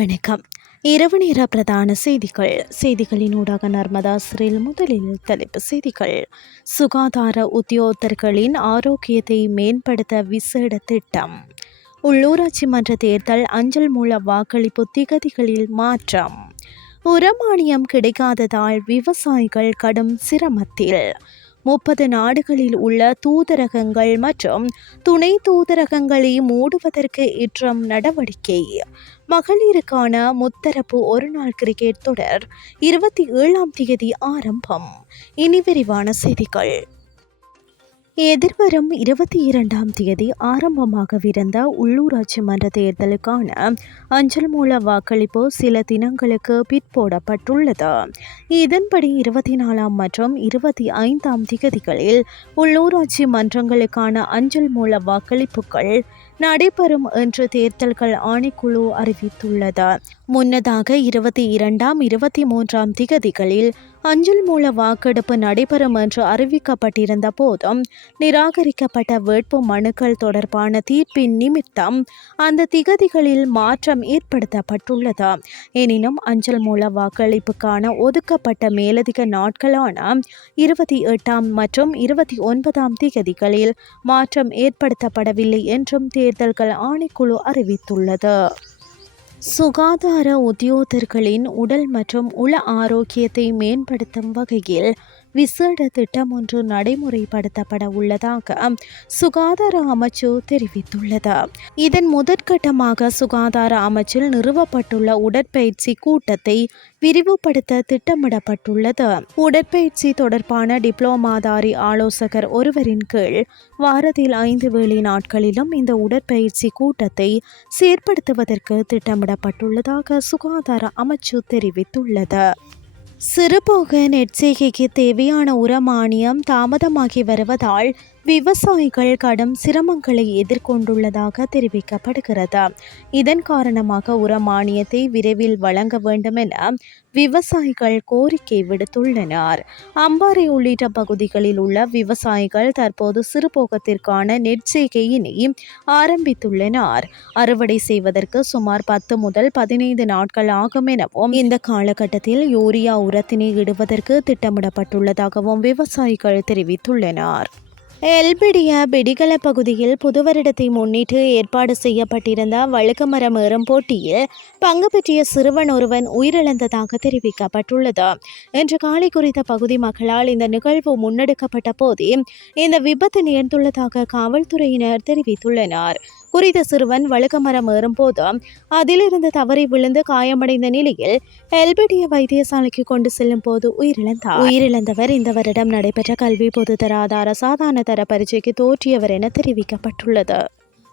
வணக்கம். இரவு நேர பிரதான செய்திகள். செய்திகளின் ஊடாக நர்மதா முதலில் தலைப்பு செய்திகள். சுகாதார உத்தியோகத்தர்களின் ஆரோக்கியத்தை மேம்படுத்த விசேட திட்டம். உள்ளூராட்சி மன்ற தேர்தல் அஞ்சல் மூல வாக்களிப்பு திகதிகளில் மாற்றம். உரமானியம் கிடைக்காததால் விவசாயிகள் கடும் சிரமத்தில். முப்பது நாடுகளில் உள்ள தூதரகங்கள் மற்றும் துணை தூதரகங்களை மூடுவதற்கு இற்றம் நடவடிக்கை. மகளிருக்கான முத்தரப்பு ஒருநாள் கிரிக்கெட் தொடர் இருபத்தி ஏழாம் தேதி ஆரம்பம். இனி விரிவான செய்திகள். எதிர்வரும் இருபத்தி இரண்டாம் தேதி ஆரம்பமாகவிருந்த உள்ளூராட்சி மன்ற தேர்தலுக்கான அஞ்சல் மூல வாக்களிப்பு சில தினங்களுக்கு பிற்போடப்பட்டுள்ளது இதன்படி இருபத்தி நாலாம் மற்றும் இருபத்தி ஐந்தாம் திகதிகளில் உள்ளூராட்சி மன்றங்களுக்கான அஞ்சல் மூல வாக்களிப்புகள் நடைபெறும் என்று தேர்தல்கள் ஆணைக்குழு அறிவித்துள்ளது. முன்னதாக இருபத்தி இரண்டாம் இருபத்தி மூன்றாம் திகதிகளில் அஞ்சல் மூல வாக்கெடுப்பு நடைபெறும் என்று அறிவிக்கப்பட்டிருந்த போதும் நிராகரிக்கப்பட்ட வேட்பு மனுக்கள் தொடர்பான தீர்ப்பின் நிமித்தம் அந்த திகதிகளில் மாற்றம் ஏற்படுத்தப்பட்டுள்ளது. எனினும் அஞ்சல் மூல வாக்களிப்புக்கான ஒதுக்கப்பட்ட மேலதிக நாட்களான இருபத்தி எட்டாம் மற்றும் இருபத்தி ஒன்பதாம் திகதிகளில் மாற்றம் ஏற்படுத்தப்படவில்லை என்றும் தேர்தல்கள் ஆணைக்குழு அறிவித்துள்ளது. சுகாதார உத்தியோகர்களின் உடல் மற்றும் உள ஆரோக்கியத்தை மேம்படுத்தும் வகையில் விசேட திட்டம் ஒன்று நடைமுறைப்படுத்தப்பட உள்ளதாக சுகாதார அமைச்சு தெரிவித்துள்ளது. இதன் முதற்கட்டமாக சுகாதார அமைச்சில் நிறுவப்பட்டுள்ள உடற்பயிற்சி கூட்டத்தை விரிவுபடுத்த திட்டமிடப்பட்டுள்ளது. உடற்பயிற்சி தொடர்பான டிப்ளோமாதாரி ஆலோசகர் ஒருவரின் கீழ் வாரத்தில் ஐந்து வேலை நாட்களிலும் இந்த உடற்பயிற்சி கூட்டத்தை செயற்படுத்துவதற்கு திட்டமிடப்பட்டுள்ளதாக சுகாதார அமைச்சு தெரிவித்துள்ளது. சிறுபோக நெற்செய்கைக்கு தேவையான உரமானியம் தாமதமாகி வருவதால் விவசாயிகள் கடும் சிரமங்களை எதிர்கொண்டுள்ளதாக தெரிவிக்கப்படுகிறது. இதன் காரணமாக உர மானியத்தை விரைவில் வழங்க வேண்டும் என விவசாயிகள் கோரிக்கை விடுத்துள்ளனர். அம்பாறை உள்ளிட்ட பகுதிகளில் உள்ள விவசாயிகள் தற்போது சிறுபோகத்திற்கான நெற்செய்கையினை ஆரம்பித்துள்ளனர். அறுவடை செய்வதற்கு சுமார் பத்து முதல் பதினைந்து நாட்கள் ஆகும் எனவும் இந்த காலகட்டத்தில் யூரியா உரத்தினை இடுவதற்கு திட்டமிடப்பட்டுள்ளதாகவும் விவசாயிகள் தெரிவித்துள்ளனர். எல்பிடியா பிடிகல பகுதியில் புது வருடத்தை முன்னிட்டு ஏற்பாடு செய்யப்பட்டிருந்த வழுக்கமரம் ஏறும் போட்டியில் பங்கு பெற்றிய சிறுவன் ஒருவன் உயிரிழந்ததாக தெரிவிக்கப்பட்டுள்ளது. இன்று காலை குறித்த பகுதி மக்களால் இந்த நிகழ்வு முன்னெடுக்கப்பட்ட போதே இந்த விபத்து நேர்ந்துள்ளதாக காவல்துறையினர் தெரிவித்துள்ளனர். குறித்த சிறுவன் வழுக்கமரம் ஏறும்போது அதிலிருந்து தவறி விழுந்து காயமடைந்த நிலையில் எல்பிடிய வைத்தியசாலைக்கு கொண்டு செல்லும் போது உயிரிழந்தார். உயிரிழந்தவர் இந்த வருடம் நடைபெற்ற கல்வி பொதுத்தர ஆதார சாதாரண தர பரீட்சைக்கு தோற்றியவர் என தெரிவிக்கப்பட்டுள்ளது.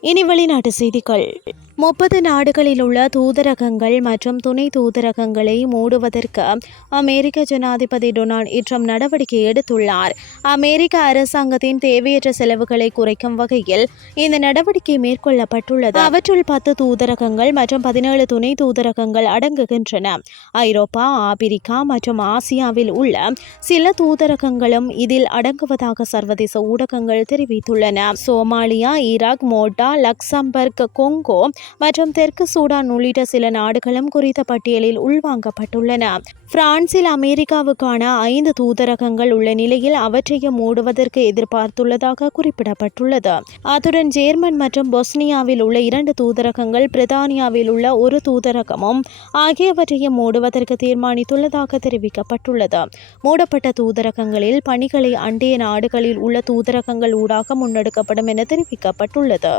இனி வெளிநாட்டு செய்திகள். முப்பது நாடுகளில் உள்ள தூதரகங்கள் மற்றும் துணை தூதரகங்களை மூடுவதற்கு அமெரிக்க ஜனாதிபதி டொனால்ட் ட்ரம்ப் நடவடிக்கை எடுத்துள்ளார். அமெரிக்க அரசாங்கத்தின் தேவையற்ற செலவுகளை குறைக்கும் வகையில் இந்த நடவடிக்கை மேற்கொள்ளப்பட்டுள்ளது. அவற்றுள் பத்து தூதரகங்கள் மற்றும் பதினேழு துணை தூதரகங்கள் அடங்குகின்றன. ஐரோப்பா ஆப்பிரிக்கா மற்றும் ஆசியாவில் உள்ள சில தூதரகங்களும் இதில் அடங்குவதாக சர்வதேச ஊடகங்கள் தெரிவித்துள்ளன. சோமாலியா ஈராக் மோட்டா லக்சம்பர்க் கொங்கோ மற்றும் தெற்கு சூடான் உள்ளிட்ட சில நாடுகளும் குறித்த பட்டியலில் உள்வாங்கப்பட்டுள்ளன. பிரான்சில் அமெரிக்காவுக்கான ஐந்து தூதரகங்கள் உள்ள நிலையில் அவற்றையும் மூடுவதற்கு எதிர்பார்த்துள்ளதாக குறிப்பிடப்பட்டுள்ளது. அத்துடன் ஜேர்மன் மற்றும் பொஸ்னியாவில் உள்ள இரண்டு தூதரகங்கள் பிரித்தானியாவில் உள்ள ஒரு தூதரகமும் ஆகியவற்றையும் மூடுவதற்கு தீர்மானித்துள்ளதாக தெரிவிக்கப்பட்டுள்ளது. மூடப்பட்ட தூதரகங்களில் பணிகளை அண்டைய நாடுகளில் உள்ள தூதரகங்கள் ஊடாக முன்னெடுக்கப்படும் என தெரிவிக்கப்பட்டுள்ளது.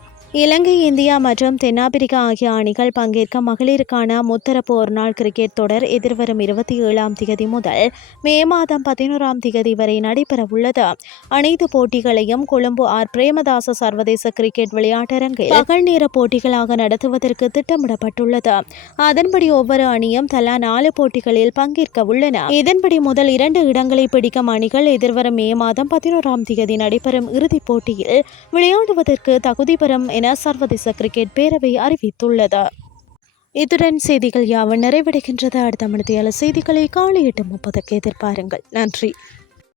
இலங்கை இந்தியா மற்றும் தென்னாப்பிரிக்கா ஆகிய அணிகள் பங்கேற்க மகளிருக்கான முத்தரப்பு ஒருநாள் கிரிக்கெட் தொடர் எதிர்வரும் இருபத்தி ஏழாம் திகதி முதல் மே மாதம் பதினோராம் திகதி வரை நடைபெறவுள்ளது. அனைத்து போட்டிகளையும் கொழும்பு ஆர். பிரேமதாச சர்வதேச கிரிக்கெட் விளையாட்டரங்கில் பகல் நேர போட்டிகளாக நடத்துவதற்கு திட்டமிடப்பட்டுள்ளது. அதன்படி ஒவ்வொரு அணியும் தலா நாலு போட்டிகளில் பங்கேற்க உள்ளன. இதன்படி முதல் இரண்டு இடங்களை பிடிக்கும் அணிகள் எதிர்வரும் மே மாதம் பதினோராம் திகதி நடைபெறும் இறுதிப் போட்டியில் விளையாடுவதற்கு தகுதி பெறும் என சர்வதேச கிரிக்கெட் பேரவை அறிவித்துள்ளது. இத்துடன் செய்திகள் யாவும் நிறைவடைகின்றது. அடுத்த மணித்தியால செய்திகளை காலை எட்டு முப்பதுக்கு எதிர்பாருங்கள். நன்றி.